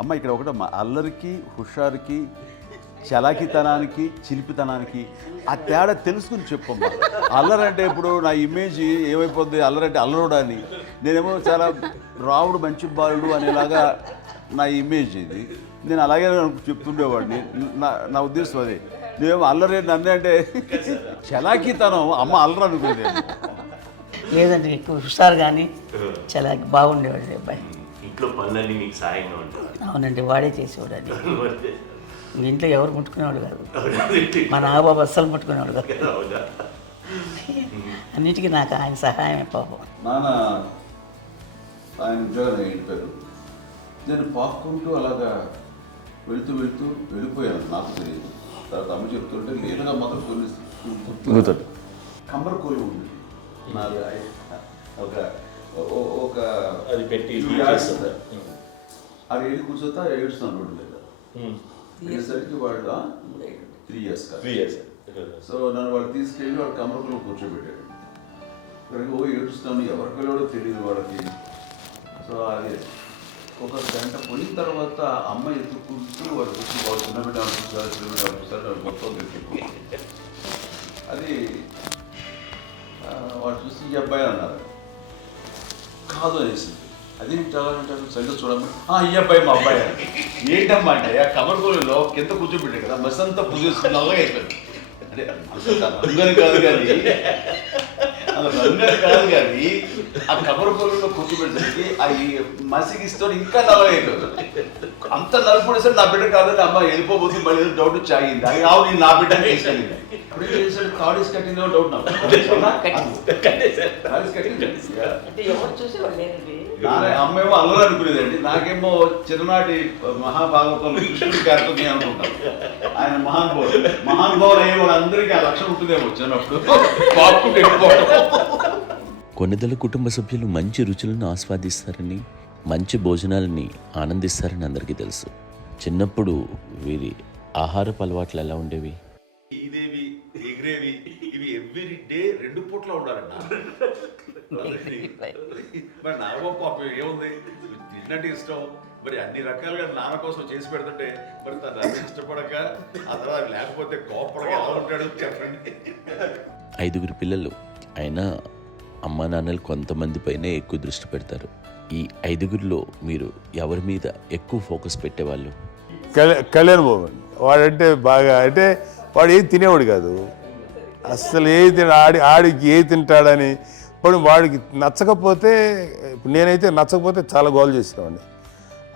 అమ్మ ఇక్కడ ఒకటమ్మా, అల్లరికి హుషారుకి చలాకితనానికి చిలిపితనానికి ఆ తేడా తెలుసుకుని చెప్పమ్మా. అల్లరంటే ఇప్పుడు నా ఇమేజ్ ఏమైపోద్ది, అల్లరంటే అల్లరుడు అని, నేనేమో చాలా రావుడు మంచి బాలుడు అనేలాగా నా ఇమేజ్ ఇది. నేను అలాగే చెప్తుండేవాడిని. నా ఉద్దేశం అదే. నేనేమో అల్లరే నన్ను అంటే చలాకితనం అమ్మ అల్లరు అనుకునేది. లేదంటే ఎక్కువ హుషారు కానీ చాలా బాగుండేవాడు అబ్బాయి. ఇంట్లో పనులన్నీ మీకు సాయంగా ఉంటాయి. అవునండి, వాడే చేసేవాడు. అది ఇంట్లో ఎవరు ముట్టుకునేవాడు కాదు, మా నాగబాబు అస్సలు ముట్టుకునేవాడు కాదు. అన్నిటికీ నాకు ఆయన సహాయమే పాపం. నాన్న ఆయన ఉద్యోగం వెళ్ళిపోయారు. నేను పాక్కుంటూ అలాగా వెళుతూ వెళ్ళిపోయాను. నాకు తెలియదు. తర్వాత అమ్మ చెప్తుంటే లేదుగా మాత్రం కొన్ని కమ్మర్ కోలు ఉంది నాది. ఒక అది పెట్టి అది వెళ్ళి కూర్చోతా ఏడుస్తాను రోడ్డు మీద. వెళ్ళేసరికి వాళ్ళు 3 years. సో నన్ను వాళ్ళు తీసుకెళ్ళి వాడు కమ్మరకులో కూర్చోబెట్టాడు. ఇక్కడికి ఏడుస్తాను, ఎవరికి వెళ్ళాడో తెలియదు వాళ్ళకి. సో అది ఒక గంట పోయిన తర్వాత అమ్మ ఎత్తుకుంటూ వాడు వచ్చి వాడు చిన్నబిడ్డ చూస్తారు మొత్తం తెచ్చుకో. అది వాడు చూసి ఈ అబ్బాయి అన్నారు. కాదు అనేసింది. అదేంటి అంటారు, సరిగ్గా చూడమ్మా. ఈ అబ్బాయి మా అబ్బాయి అని. ఏంటమ్మా అంటే ఆ కమర్గోళంలో కింద కూర్చోబెట్టాడు కదా, బస్ అంతా పూజేసుకుని నల్లగా అయిపోయింది. అంటే రంగని కాదు కానీ ఆ కమర్గోళంలో కూర్చోబెట్టేసరికి అవి మసిగిస్తూ ఇంకా నల్లగా అయిపోయింది. అంత నలుపుడేసరి నా బిడ్డ కాదని అమ్మ వెళ్ళిపోబోతుంది. మళ్ళీ ఏదో డౌట్ వచ్చి ఆగింది. అది కావు నేను నా బిడ్డ వేసాను. అప్పుడే చేసాడు కాడీస్ కట్టిందో డౌట్ నాకు. అమ్మేమో అల్లరు అనుకునేదండి. నాకేమో చిన్ననాటి మహాభాగవతం కృష్ణుడి కార్యక్రమం అనుకుంటాను. ఆయన మహానుభావులు అయ్యే వాళ్ళందరికీ ఆ లక్షణం ఉంటుందేమో చిన్నప్పుడు. కొన్నిదల కుటుంబ సభ్యులు మంచి రుచులను ఆస్వాదిస్తారని, మంచి భోజనాలని ఆనందిస్తారని అందరికీ తెలుసు. చిన్నప్పుడు వీరి ఆహారపు అలవాట్లు ఎలా ఉండేవి? ఇదేవి ఎగిరేవి ఇవి ఎవ్రీ డే 2 పూట్ల ఉండాలన్న. మరి నాగబాబు పాపం ఏముంది, తిన్నట్టు ఇష్టం. మరి అన్ని రకాలుగా నాన్న కోసం చేసి పెడుతుంటే మరి తను అన్ని ఇష్టపడక ఆ తర్వాత లేకపోతే కోపడక ఎలా ఉంటాడు చెప్పండి. 5 పిల్లలు అయినా అమ్మా నాన్నలు కొంతమంది పైనే ఎక్కువ దృష్టి పెడతారు. ఈ 5 మీరు ఎవరి మీద ఎక్కువ ఫోకస్ పెట్టేవాళ్ళు? కళ్యాణ్ బాబు అండి. వాడంటే బాగా, అంటే వాడు ఏది తినేవాడు కాదు అసలు. ఆడికి ఏ తింటాడని ఇప్పుడు వాడికి నచ్చకపోతే, నేనైతే నచ్చకపోతే చాలా గోల్ చేసేవాడిని.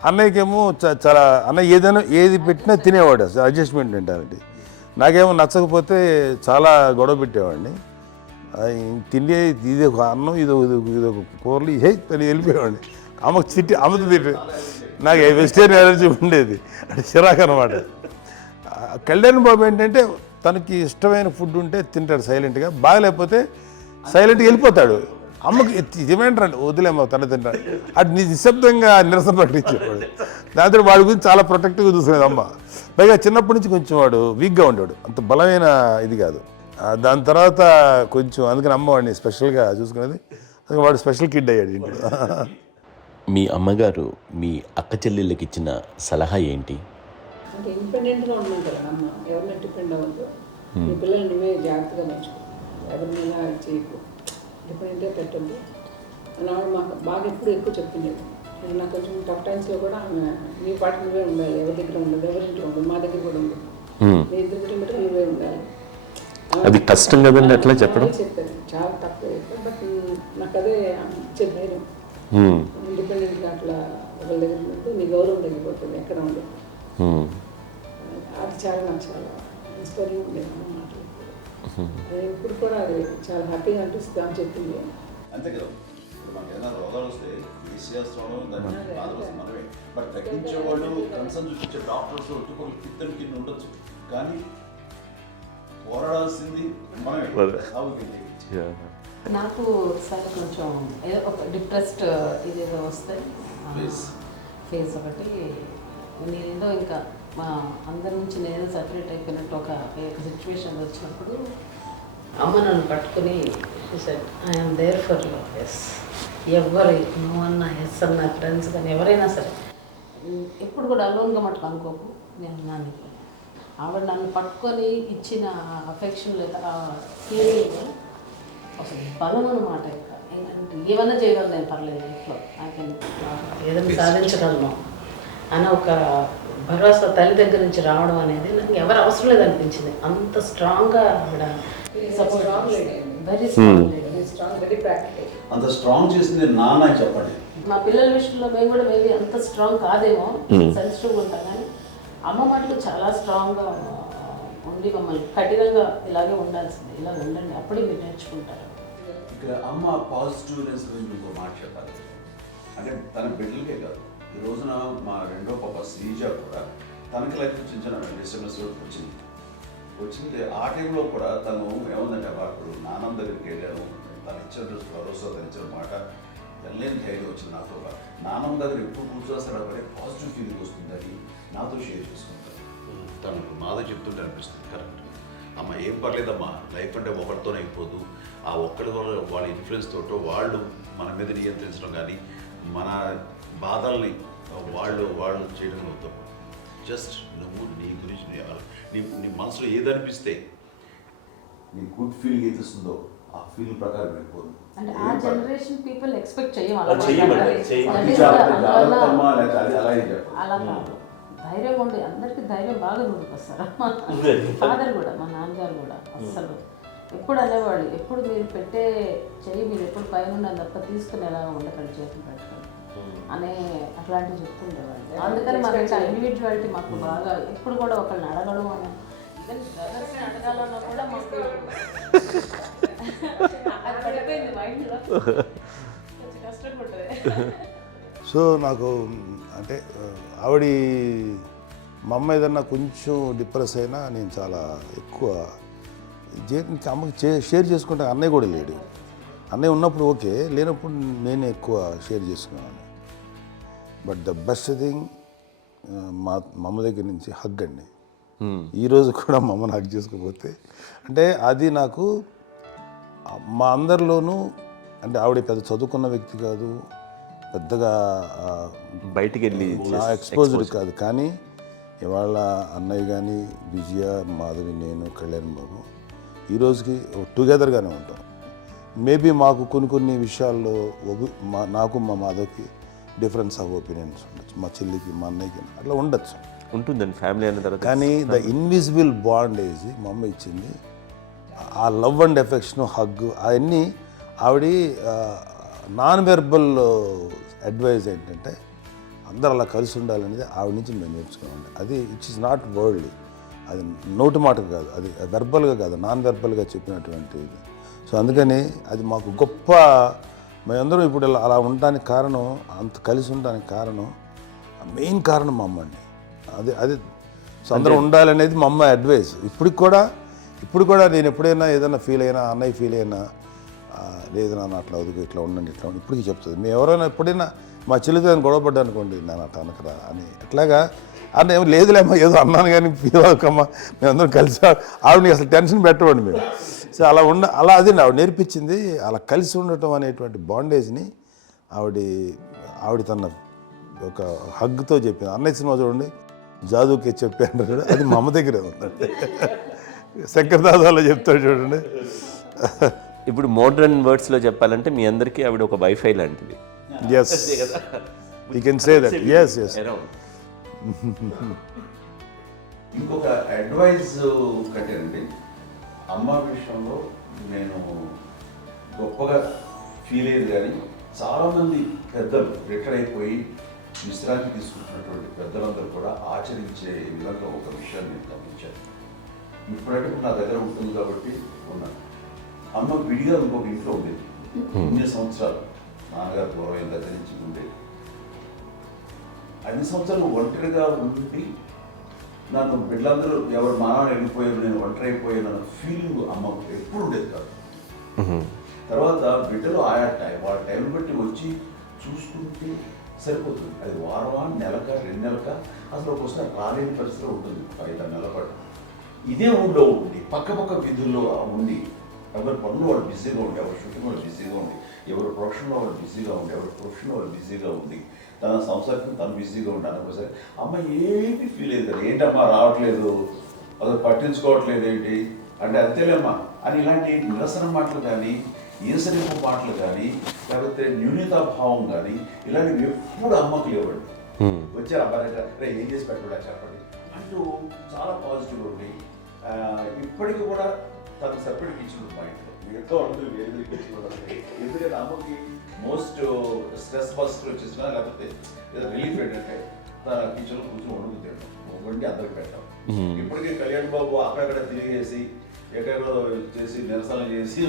అన్నయ్యకేమో చాలా అన్నయ్య ఏది పెట్టినా తినేవాడు, అసలు అడ్జస్ట్మెంట్ ఏంటంటే. నాకేమో నచ్చకపోతే చాలా గొడవ పెట్టేవాడిని. తిండి ఇది ఒక అన్నం ఇదొక కూరలు అని వెళ్ళిపోయేవాడిని. అమ్మకు అమ్మతో తిట్టి నాకు వెజిటేరియన్ ఎలర్జీ ఉండేది, అంటే చిరాకు అనమాట. కళ్యాణ్ బాబు ఏంటంటే తనకి ఇష్టమైన ఫుడ్ ఉంటే తింటాడు సైలెంట్గా, బాగలేకపోతే సైలెంట్గా వెళ్ళిపోతాడు. అమ్మకి ఇదేమేంటండి వదిలేమో తన తింటాడు, అటు నిశ్శబ్దంగా నిరసన ప్రకటించేవాడు. దాంతో వాడి గురించి చాలా ప్రొటెక్టివ్గా చూసుకునేది అమ్మ. పైగా చిన్నప్పటి నుంచి కొంచెం వాడు వీక్గా ఉండేవాడు, అంత బలమైన ఇది కాదు. దాని తర్వాత కొంచెం అందుకని అమ్మ వాడిని స్పెషల్గా చూసుకునేది. వాడు స్పెషల్ కిడ్ అయ్యాడు ఇంట్లో. మీ అమ్మగారు మీ అక్క చెల్లెళ్ళకి ఇచ్చిన సలహా ఏంటి? అంటే ఇండిపెండెంట్గా ఉండమంటారు అమ్మ, ఎవరిని డిపెండ్ అవ్వద్దు. నీ పిల్లల్ని నువ్వే జాగ్రత్తగా పెంచుకో, ఎవరినైనా చేయకు, డిపెండెంట్గా పెట్టద్దు అని ఆవిడ మాకు బాగా ఎక్కువ చెప్తుండేది. నాకు కొంచెం టఫ్ టైమ్స్లో కూడా ఆమె నీ పాటు నువ్వే ఉండాలి, ఎవరి దగ్గర ఉండదు, ఎవరింట్లో ఉండదు, మా దగ్గర కూడా ఉండదు, నీ ఇద్దరు కుటుంబం నువ్వే ఉండాలి. అది కష్టం కదండి అట్లా చెప్పడం. చెప్పారు చాలా తక్కువ, బట్ నాకు అదే ఇచ్చే ధైర్యం. ఇండిపెండెంట్గా అట్లా ఒకరి దగ్గర ఉంటే నీ గౌరవం తగ్గిపోతుంది, ఎక్కడ ఉండదు. అది చాలా నాకు చాలా ఇన్స్పైరింగ్ ఉండేది మాటలు. ఇప్పుడు కూడా అది చాలా హ్యాపీగా అనిపిస్తుంది అని చెప్పింది. అంతే కదా, ఇప్పుడు మనకి ఏదైనా రోగాలు వస్తే చేసేస్తాను దాన్ని బాధపడుతుంది మనమే. బట్ తగ్గించే వాళ్ళు కన్సర్న్ చూపించే డాక్టర్స్ ఒట్టుకోలు కింద కింద ఉండొచ్చు, కానీ పోరాడాల్సింది మనమే. నాకు సార్ కొంచెం ఏదో ఒక డిప్రెస్డ్ ఇదేదో వస్తే ఫేజ్ ఒకటి, నేనేదో ఇంకా మా అందరి నుంచి నేను సపరేట్ అయిపోయినట్టు ఒక సిచ్యువేషన్ వచ్చినప్పుడు అమ్మ నన్ను పట్టుకుని said I'm there for you. Yes, ఎవరు నువ్వు అన్నా ఎస్ అన్న ఫ్రెండ్స్ కానీ ఎవరైనా సరే ఎప్పుడు కూడా అలోన్గా మటుకు అనుకోకు, నేను నాన్న. ఆవిడ నన్ను పట్టుకొని ఇచ్చిన అఫెక్షన్ లేదా ఫీలింగ్ అసలు బలం అన్నమాట. ఇంకా ఏంటంటే ఏమన్నా చేయగలను నేను, పర్లేదు ఇంట్లో నాకేం ఏదైనా సాధించగలను అని ఒక భరోసా తల్లి దగ్గర నుంచి రావడం అనేది నాకు ఎవరు అవసరం లేదనిపించింది. అంత స్ట్రాంగ్గా ఆవిడ support, very strong, very practical. అంత స్ట్రాంగ్ చేసింది నాన్న చెప్పండి. మా పిల్లల విషయంలో మేము కూడా మేబీ అంత స్ట్రాంగ్ కాదేమో, సెన్సిటివ్గా ఉంటాం, కానీ అమ్మ మటుకు చాలా స్ట్రాంగ్గా ఉండి మమ్మల్ని కఠినంగా ఇలాగే ఉండాల్సింది, ఇలా ఉండండి అప్పుడే మీరు నేర్చుకుంటారు. ఇక్కడ అమ్మ పాజిటివ్నెస్ గురించి ఇంకో మాట చెప్పాలి. అంటే తన బిడ్డలకే కాదు, ఈ రోజున మా రెండో పాప శ్రీజ కూడా తనకి లైఫ్ చిన్న ఎస్ఎంఎస్ వచ్చింది. ఆ టైంలో కూడా తను ఏముందంటే అప్పుడు నాన్నమ్మ దగ్గరికి వెళ్ళాను, తను ఇచ్చిన భరోసా, తను ఇచ్చిన మాట వెళ్ళలేని ధైర్యం వచ్చింది నాతో. నాన్నమ్మ దగ్గర ఎప్పుడు కూర్చోస్తాడు అప్పుడే పాజిటివ్ ఫీలింగ్ వస్తుందని నాతో షేర్ చేసుకుంటాను. తను మాతో చెప్తుంటే అనిపిస్తుంది కరెక్ట్, అమ్మ ఏం పర్లేదమ్మా, లైఫ్ అంటే ఒకరితోనే అయిపోదు, ఆ ఒక్కరి వల్ల వాళ్ళ ఇన్ఫ్లుయెన్స్ తోటో వాళ్ళు మన మీద నియంత్రించడం కానీ మన బాధల్ని వాళ్ళు చేయడం అవుతాం. జస్ట్ నువ్వు నీ గురించి నీ మనసులో ఏదనిపిస్తే నీ గుడ్ ఫీలింగ్ ఏది వస్తుందో ఆ ఫీల్ ప్రకారం వెళ్ళిపోదు. అంటే ఆ జనరేషన్ పీపుల్ ఎక్స్పెక్ట్ అలా కాదు, ధైర్యం ఉండి అందరికీ ధైర్యం బాగా ముందుకొస్తారు. ఫాదర్ కూడా, మా నాన్నగారు కూడా అస్సలు ఎప్పుడు అనేవాళ్ళు, ఎప్పుడు మీరు పెట్టే చెయ్యి మీరు ఎప్పుడు పైన తప్ప తీసుకుని ఎలా ఉండకండి, చేతులు పెట్టుకోండి అనే అట్లాంటివి చెప్తుండేవాళ్ళు. అందుకని మాకు ఇంకా ఇండివిజువాలిటీ మాకు బాగా ఎప్పుడు కూడా ఒకళ్ళని అడగడం అని, ఈవెన్ బ్రదర్స్ని అడగాలన్నా కూడా మాకు అది పడిపోయింది మైండ్లో, కొంచెం కష్టంగా ఉంటుంది. సో నాకు అంటే ఆవిడ మా అమ్మ ఏదన్నా కొంచెం డిప్రెస్ అయినా నేను చాలా ఎక్కువ అమ్మకి షేర్ చేసుకుంటే అన్నయ్య కూడా లేడు. అన్నయ్య ఉన్నప్పుడు ఓకే, లేనప్పుడు నేనే ఎక్కువ షేర్ చేసుకున్నాను. బట్ ద బెస్ట్ థింగ్ మా అమ్మ దగ్గర నుంచి హగ్ అండి. ఈరోజు కూడా మా అమ్మని హగ్ చేసుకోకపోతే అంటే అది నాకు మా అందరిలోనూ, అంటే ఆవిడ పెద్ద చదువుకున్న వ్యక్తి కాదు, పెద్దగా బయటికి వెళ్ళి నా ఎక్స్పోజ్డ్ కాదు, కానీ ఇవాళ అన్నయ్య కానీ విజయ, మాధవి, నేను, కళ్యాణ్ బాబు ఈరోజుకి టుగెదర్గానే ఉంటాం. మేబీ మాకు కొన్ని విషయాల్లో నాకు మా మాధవ్కి డిఫరెన్స్ ఆఫ్ ఒపీనియన్స్ ఉండొచ్చు, మా చెల్లికి మా అన్నయ్యకి అట్లా ఉండొచ్చు, ఉంటుందండి ఫ్యామిలీ అన్న తర్వాత. కానీ ద ఇన్విజిబుల్ బాండేజ్ మా అమ్మ ఇచ్చింది, ఆ లవ్ అండ్ ఎఫెక్షన్, హగ్, అవన్నీ ఆవిడ నాన్ వెర్బల్ అడ్వైజ్ ఏంటంటే అందరూ అలా కలిసి ఉండాలనేది ఆవిడ నుంచి మేము నేర్చుకున్నామండి. అది ఇట్స్ ఇస్ నాట్ వర్డ్లీ, అది నోటి మాట కాదు, అది వెర్బల్గా కాదు, నాన్ వెర్బల్గా చెప్పినటువంటి ఇది. సో అందుకని అది మాకు గొప్ప, మేమందరం ఇప్పుడు అలా ఉండడానికి కారణం, అంత కలిసి ఉండడానికి కారణం, మెయిన్ కారణం మా అమ్మండి. అది సో అందరూ ఉండాలనేది మా అమ్మ అడ్వైస్. ఇప్పుడు కూడా నేను ఎప్పుడైనా ఏదైనా ఫీల్ అయినా, అన్నయ్య ఫీల్ అయినా, లేదు నాన్న అట్లా వదుకు, ఇట్లా ఉండండి, ఇట్లా ఉండి ఇప్పటికీ చెప్తుంది. మేము ఎవరైనా ఎప్పుడైనా మా చెల్లితో గొడవపడ్డా అనుకోండి, నేను అట్లా అనకరా అని, ఎట్లాగా అన్న ఏమో లేదులేమ్మా ఏదో అన్నాను కానీ ఫీల్ అవ్వకమ్మా, మేమందరం కలిసి ఆవిడని అసలు టెన్షన్ పెట్టవండి మేము. సో అలా అది ఆవిడ నేర్పించింది, అలా కలిసి ఉండటం అనేటువంటి బాండేజ్ని ఆవిడ తన ఒక హగ్తో చెప్పింది. అన్నయ్య సినిమా చూడండి, జాదుకే చెప్పాను కూడా, అది మా అమ్మ దగ్గరే ఉందండి. శంకరదాదాలో చెప్తాడు చూడండి. ఇప్పుడు మోడ్రన్ వర్డ్స్లో చెప్పాలంటే మీ అందరికీ ఆవిడ ఒక వైఫై లాంటిది. Yes, you can say that. Yes yes. ఇంకొక అడ్వైజ్ కట్టేనండి, అమ్మ విషయంలో నేను గొప్పగా ఫీల్ అయ్యేది, కానీ చాలామంది పెద్దలు రిటైర్ అయిపోయి విశ్రాంతి తీసుకుంటున్నటువంటి పెద్దలందరూ కూడా ఆచరించే విధంగా ఒక విషయాన్ని నేను గమనించాను. ఇప్పుడంటే నా దగ్గర ఉంటుంది కాబట్టి ఉన్నాను. అమ్మ విడిగా ఇంకొక ఇంట్లో ఉండేది, 9 సంవత్సరాలు నాన్నగారు పూర్వం దగ్గర నుంచి ఉండేది. 5 సంవత్సరాలు ఒంటరిగా ఉండి నన్ను బిడ్డలందరూ ఎవరు మానవ వెళ్ళిపోయారు, నేను ఒంటరి అయిపోయాను అన్న ఫీలింగ్ అమ్మకు ఎప్పుడు ఉండేది కాదు. తర్వాత బిడ్డలు ఆయా వాళ్ళ టైం బట్టి వచ్చి చూసుకుంటే సరిపోతుంది. అది వారమా, నెలక, 2 నెలక, అసలు ఒకసారి రాలేని పరిస్థితిలో ఉంటుంది. 5-6 నెలల పాటు ఇదే ఊళ్ళో ఉండి పక్క వీధుల్లో ఉండి ఎవరి పనులు వాళ్ళు బిజీగా ఉండి, ఎవరి షూటింగ్ వాళ్ళు బిజీగా ఉండి, ఎవరి ప్రొఫెషన్లో వాళ్ళు బిజీగా ఉండి, ఎవరి ప్రొఫెషన్లో వాళ్ళు బిజీగా ఉండి, తన సంసారం తను బిజీగా ఉంటాను. ఒకసారి అమ్మ ఏమి ఫీల్ అయ్యేది, ఏంటమ్మా రావట్లేదు, అసలు పట్టించుకోవట్లేదు ఏంటి అంటే, అంతేలేమ్మా అని ఇలాంటి నిరసన మాటలు కానీ, ఈసరింపు మాటలు కానీ, లేకపోతే న్యూనతాభావం కానీ ఇలాంటివి ఎప్పుడు అమ్మకు లేవండి. వచ్చారు అబ్బాయి ఏం చేసి పెట్టడా చెప్పండి అంటూ చాలా పాజిటివ్ ఉండి ఇప్పటికీ కూడా తను సపరేట్ కిచెన్ మా ఇంట్లో మిగతా వాళ్ళు వేరే కిచెన్. ఎందుకంటే అమ్మకి మోస్ట్ స్ట్రెస్ బస్టర్ వచ్చేసినా లేకపోతే రిలీఫ్ ఏంటంటే తన కిచెన్లో కూర్చొని వండి అందరికి పెట్టాం. ఇప్పటికీ కళ్యాణ్ బాబు అక్కడక్కడ తిరిగేసి ఎక్కడెక్కడో చేసి నిరసన చేసి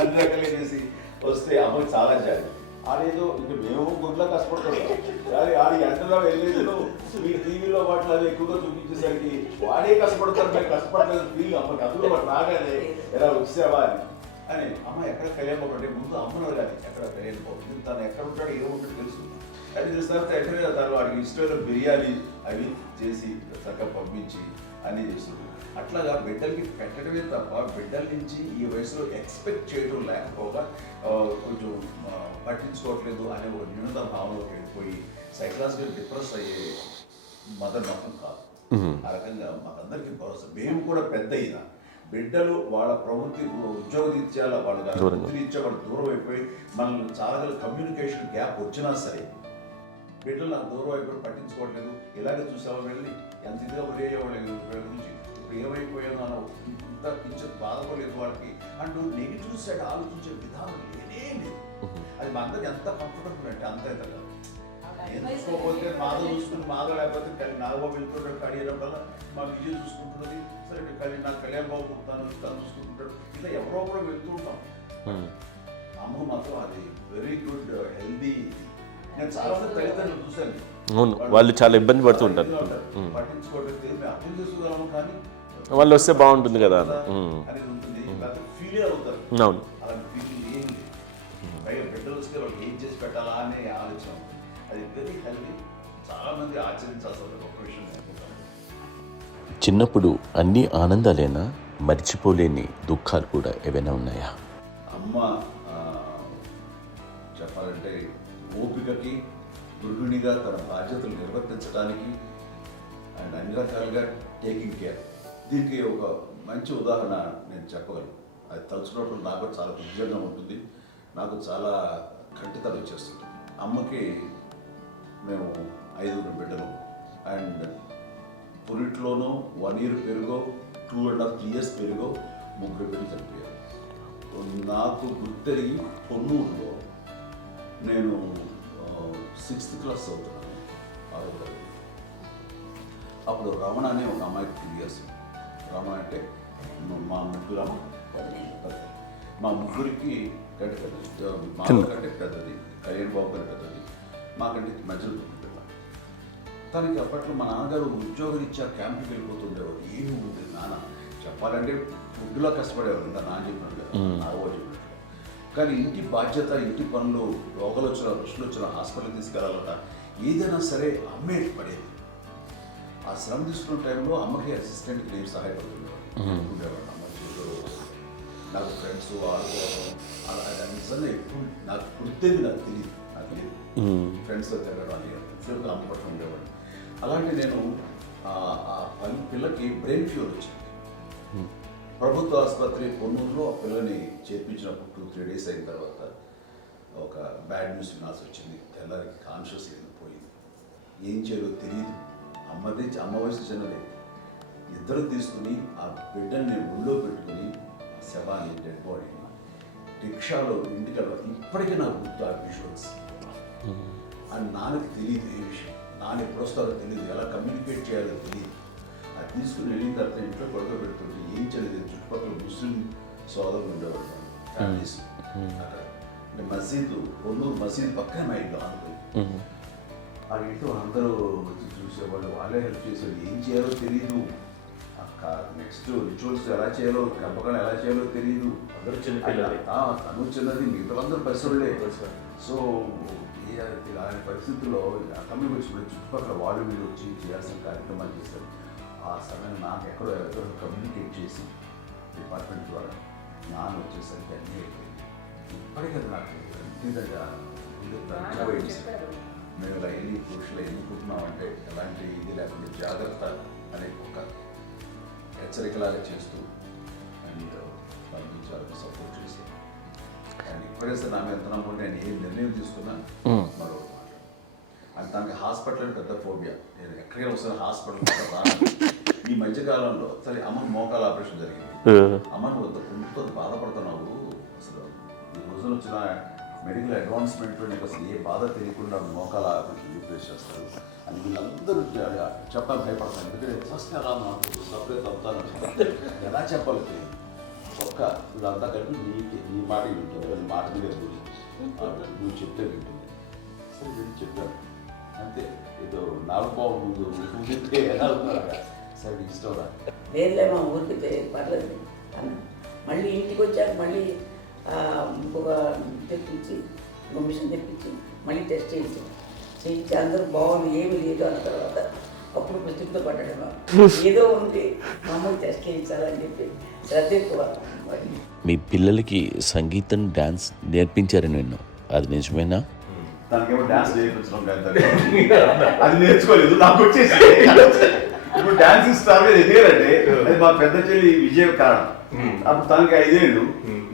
అన్ని రకాలు చేసి వస్తే అమ్మకి చాలా జాలి. ఆడేదో ఇంకా మేము గుడ్లో కష్టపడుతున్నాం కానీ ఆడి ఎంతలో వెళ్ళేదో మీ టీవీలో వాటిలో అది ఎక్కువగా చూపించేసరికి వాడే కష్టపడతారు, మేము కష్టపడలేదు ఫీల్ అమ్మకి. అందులో వాడు రాగానే ఎలా వచ్చావా అని అమ్మ ఎక్కడ కళ్యాణ్ బాబు అంటే ముందు అమ్మను కానీ ఎక్కడ కళ్యాణ్ బాబు తను ఎక్కడ ఉంటాడు, ఏ ఉంటాడు తెలుసు. అది తెలిసిన తర్వాత ఎక్కడ తను వాడికి ఇష్టమైన బిర్యానీ అవి చేసి చక్కగా పంపించి అన్నీ చేస్తుంది. అట్లాగా బిడ్డలకి పెట్టడమే తప్ప బిడ్డల నుంచి ఈ వయసులో ఎక్స్పెక్ట్ చేయడం లేకపోగా కొంచెం పట్టించుకోవట్లేదు అనే ఒక న్యూనత భావంలోకి వెళ్ళిపోయి సైకలాజికల్ డిప్రెస్ అయ్యే మదర్ మాత్రం కాదు. ఆ రకంగా మాకందరికీ భరోసా. మేము కూడా పెద్ద అయినా బిడ్డలు వాళ్ళ ప్రవృత్తి ఉద్యోగరీత్యా వాళ్ళ వృత్తిరీత్యా వాళ్ళు దూరం అయిపోయి మనల్ని చాలా కమ్యూనికేషన్ గ్యాప్ వచ్చినా సరే బిడ్డలు నాకు దూరం అయిపోయి పట్టించుకోవట్లేదు. ఇలాగే చూసేవాళ్ళు వెళ్ళి ఎంత ఇదిగా వదిలేయేవాళ్ళు గురించి ఇప్పుడు ఏమైపోయానో అని ఇంత కించెం బాధపడలేదు వాళ్ళకి అంటూ నెగిటివ్ సైడ్ ఆలోచించే విధానం లేనే లేదు. అది మా అందరికి ఎంత కంఫర్టబుల్ అంటే అంత ఇంతగా ఎందుకోకపోతే మాధవ చూసుకుని మాధవ లేకపోతే నాగబాబు వెళ్తుంటాడు కడిగినప్పుడల్లా మా విజయ్ చూసుకుంటున్నది సరే నాకు కళ్యాణ్ బాబు తను చూసుకుంటుంటాడు. ఇలా ఎవరో కూడా వెళ్తూ ఉంటాం. అమ్మ మాత్రం అది వెరీ గుడ్ హెల్దీ. నేను చాలా మంది తల్లిదండ్రులు చూశాను, అవును, వాళ్ళు చాలా ఇబ్బంది పడుతూ ఉంటారు. పట్టించుకోవట్లేదు అర్థం చేసుకోగలము కానీ వాళ్ళు వస్తే బాగుంటుంది కదా అనేది ఉంటుంది. ఫీల్ అవుతారు. అవును, అలాంటి ఫీలింగ్ ఏం లేదు. పైగా బిడ్డలు వస్తే వాళ్ళకి ఏం చేసి పెట్టాలా అనే ఆలోచన. అది వెరీ హెల్దీ. చాలా మంది ఆచరించాల్సిన ఒక విషయం అనుకుంటాను. చిన్నప్పుడు అన్ని ఆనందాలేనా, మర్చిపోలేని దుఃఖాలు కూడా ఏవైనా ఉన్నాయా? అమ్మ చెప్పాలంటే ఓపికకి, గృహిణిగా తన బాధ్యతలు నిర్వర్తించడానికి అండ్ అన్ని రకాలుగా టేకింగ్ కేర్. దీనికి ఒక మంచి ఉదాహరణ నేను చెప్పగలను. అది తలుచుకోవడం నాకు చాలా ఉద్యోగంగా ఉంటుంది, నాకు చాలా కంటితలు వచ్చేస్తుంది. అమ్మకి మేము 5 బిడ్డలు అండ్ పురిట్లోనూ 1 year పెరుగో 2.5 years పెరుగో 3 బిడ్డలు చనిపోయారు. నాకు గుర్తెరిగి పొన్నూరులో నేను 6th class చదువుతున్నాను, 6వ తరగతి. అప్పుడు రమణ అనే ఒక అమ్మాయికి 2 years. రమణ అంటే మా ముగ్గురికి కంటే పెద్దది, మా కంటే పెద్దది, కళ్యాణ్ బాబు కంటే పెద్దది, మాకంటే మధ్యలో పిల్ల. తనకి అప్పట్లో మా నాన్నగారు ఉద్యోగరీత్యా క్యాంపుకి వెళ్ళిపోతుండేవారు. ఏమి ఉంటుంది నాన్న చెప్పాలంటే ఫుడ్లో కష్టపడేవారు, ఇంకా నాన్న చెప్పినట్టు కదా, నాగో చెప్పినట్టు. కానీ ఇంటి బాధ్యత, ఇంటి పనులు, రోగాలు వచ్చిన రుచులు వచ్చిన హాస్పిటల్కి తీసుకెళ్ళాలట ఏదైనా సరే అమ్మే పడేది. ఆ శ్రమ తీసుకున్న టైంలో అమ్మకి అసిస్టెంట్కి నేను సహాయపడుతుండేవాడు ఉండేవాడు. అమ్మ చూడరు నాకు ఫ్రెండ్స్ ఆడుకోవడం అలా నిజంగా ఎప్పుడు నాకు గుర్తేది నాకు తెలియదు ఫ్రెండ్స్తో తిరగడం అని సేపు అమ్మ పట్టుకుని ఉండేవాడు. అలాంటి నేను ఆ పిల్లకి బ్రెయిన్ ఫీవర్ వచ్చింది. ప్రభుత్వ ఆసుపత్రి పొన్నూరులో ఆ పిల్లని చేర్పించినప్పుడు 2-3 days అయిన తర్వాత ఒక బ్యాడ్ న్యూస్ వినాల్సి వచ్చింది. తెల్లారికి కాన్షియస్ పోయింది. ఏం చేయాలో తెలియదు. అమ్మ వయసు చిన్నదే. ఇద్దరు తీసుకుని ఆ బిడ్డల్ని ఒళ్ళో పెట్టుకుని శవాన్ని, డెడ్ బాడీని రిక్షాలో ఇంటికి వెళ్ళాలి. ఇప్పటికీ నాకు గుర్తు ఆ విజువల్స్. అని నాన్నకి తెలియదు ఏ విషయం. నాన్న ఎప్పుడు వస్తారో తెలియదు, ఎలా కమ్యూనికేట్ చేయాలో తెలియదు. అది తీసుకుని వెళ్ళిన తర్వాత ఇంట్లో పడుకోబెడుతుంటే ఏం చేయలేదు. చుట్టుపక్కల ముస్లిం సోదరులు ఉండేవాళ్ళు, ఫ్యామిలీస్. అక్కడ అంటే మసీదు, పొన్నూరు మసీదు పక్కనే మా ఇంట్లో అనుకుని ఆ ఇంట్లో అందరూ వచ్చి చూసేవాళ్ళు, వాళ్ళే హెల్ప్ చేసేవాళ్ళు. ఏం చేయాలో తెలియదు. నెక్స్ట్ రిచువల్స్ ఎలా చేయాలో, జ్ఞాపకాలు ఎలా చేయాలో తెలియదు. అందరూ చిన్నపిల్లలే. తను చిన్నది, మిగతాందరూ పరిసరులే. సో అలాంటి పరిస్థితుల్లో కమ్యూనిటీ వచ్చినప్పుడు చుట్టుపక్కల వాళ్ళు వీళ్ళు వచ్చి చేయాల్సిన కార్యక్రమాలు చేశారు. ఆ సమయం నాకు ఎక్కడో కమ్యూనికేట్ చేసి డిపార్ట్మెంట్ ద్వారా నాన్న వచ్చేసరికి అన్నీ అయిపోయింది. ఇప్పటికీ అది నాకు మేము ఇలా ఎన్ని పురుషులు ఎన్నుకుంటున్నామంటే ఎలాంటి ఇది లేకుండా జాగ్రత్త అనే ఒక హెచ్చరికలాగా చేస్తూ అండ్ వాళ్ళకి చాలా సపోర్ట్ చేస్తాను. అండ్ ఇప్పుడైతే నా మీద ఎంత నమ్మకం, నేను ఏ నిర్ణయం తీసుకున్నాను మరో మాట. అండ్ తనకి హాస్పిటల్ అంటే పెద్ద ఫోబియా. నేను ఎక్కడికైనా వస్తాను హాస్పిటల్. ఈ మధ్యకాలంలో సరే అమ్మ మోకాల ఆపరేషన్ జరిగింది. అమ్మ నువ్వు కొంత బాధపడుతున్నావు, అసలు ఈ రోజున వచ్చిన మెడికల్ అడ్వాన్స్మెంట్ నీకు అసలు ఏ బాధ తెలియకుండా మోకాల ఆపరేషన్ రీప్లేస్ చేస్తారు అని వీళ్ళందరూ చెప్పడానికి భయపడతాను. ఎందుకంటే ఫస్ట్ ఎలా నాకు సపరేట్ అవుతాను, ఎలా చెప్పాలి తెలియదు. ఒక్క వీళ్ళంతా కలిపి నీ మాట వింటుంది, నీ మాట మీద నువ్వు చెప్తే వింటుంది. సరే వీళ్ళు చెప్పాను అంతే. ఏదో నాగపావు ముందు చెప్తే ఎలా ఉన్నారు, సరే ఇష్టం రా. లేదులే మా ఊరికి పర్లేదు అన్న. మళ్ళీ ఇంటికి వచ్చాక మళ్ళీ ఇంకొక తెప్పించి, మిషన్ తెప్పించి మళ్ళీ టెస్ట్ చేయించి అందరూ బాగుంది, ఏమి లేదు అన్న తర్వాత అప్పుడు పుస్తకంతో పడ్డాడు. ఏదో ఉంది మా అమ్మకి టెస్ట్ చేయించాలని చెప్పి శ్రద్ధ ఎక్కువ. మీ పిల్లలకి సంగీతం, డాన్స్ నేర్పించారని విన్నాం, అది నిజమేనా? దానికేమో డాన్స్ నేర్పించడం కాదు, అది నేర్చుకోలేదు, నాకు వచ్చేసి ఇప్పుడు డాన్సింగ్ స్టార్ మీద ఎదిగారంటే అది మా పెద్ద చెల్లి విజయ కారణం. అప్పుడు తనకి 5 ఏళ్ళు,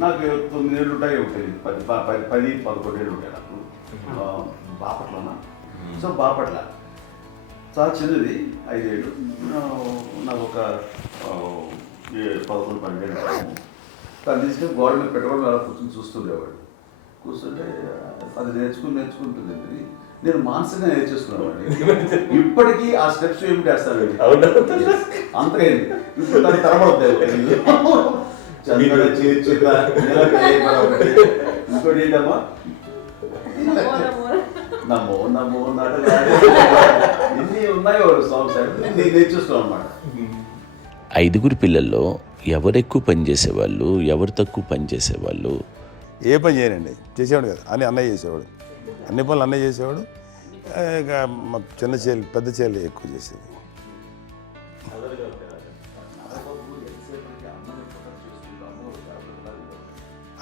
నాకు 9 ఏళ్ళు ఉంటాయి, ఉంటుంది 10-11 ఏళ్ళు ఉంటాయి నాకు. బాపట్లనా? సో బాపట్ల చాలా చిన్నది, 5 ఏళ్ళు. నాకు ఒక 11-12 ఏళ్ళు. తను తీసుకొని గోడ మీద పెట్టుకోవడం అలా కూర్చొని చూస్తుండేవాడు. కూర్చుంటే అది నేర్చుకుంటుంది. నేను మానసికంగా నేర్చేసుకున్నాను. ఇప్పటికీ ఆ స్టెప్స్ ఏమి చేస్తాను అంతే. ఇప్పుడు దాన్ని తరబడతాయి. ఇంకోటి ఏంటమ్మా, నమో నమో ఎన్ని ఉన్నాయో సాంగ్స్ నేను నేర్చేస్తున్నాను అన్నమాట. 5 పిల్లల్లో ఎవరు ఎక్కువ పని చేసేవాళ్ళు, ఎవరు తక్కువ పని చేసేవాళ్ళు? ఏ పని చేయనండి, చేసేవాడు కదా అని అన్నయ్య చేసేవాడు. అన్ని పనులు అన్నయ్య చేసేవాడు. ఇక మా చిన్న చెల్లి, పెద్ద చెల్లి ఎక్కువ చేసేది.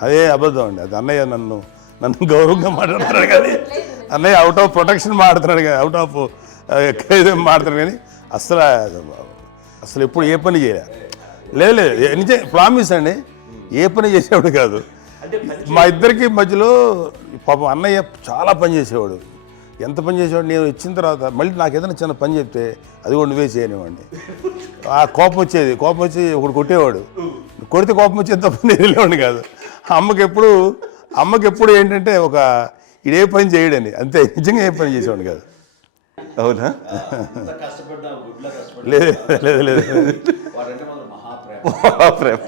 అదే అబద్ధం అండి, అది అన్నయ్య నన్ను గౌరవంగా మాట్లాడుతున్నాడు కానీ అన్నయ్య అవుట్ ఆఫ్ ప్రొటెక్షన్ మాట్లాడుతున్నాడు కానీ, అవుట్ ఆఫ్ మాట్లాడుతున్నాడు కానీ అసలు ఎప్పుడు ఏ పని చేయలే. లేదు నిజం ప్రామిస్ అండి, ఏ పని చేసేవాడు కాదు. మా ఇద్దరికి మధ్యలో పాపం అన్నయ్య చాలా పని చేసేవాడు. ఎంత పని చేసేవాడు, నేను ఇచ్చిన తర్వాత మళ్ళీ నాకు ఏదైనా చిన్న పని చెప్తే అది కూడా నువ్వే చేయనివ్వండి. ఆ కోపం వచ్చేది, కోపం వచ్చి ఒకడు కొట్టేవాడు. కొడితే కోపం వచ్చేది తప్ప నేను వెళ్ళేవాడిని కాదు. అమ్మకి ఎప్పుడు ఏంటంటే ఒక ఇదే పని చేయడని, అంతే. నిజంగా ఏ పని చేసేవాడు కాదు. అవునా? లేదు లేదు లేదు మహాప్రేమ.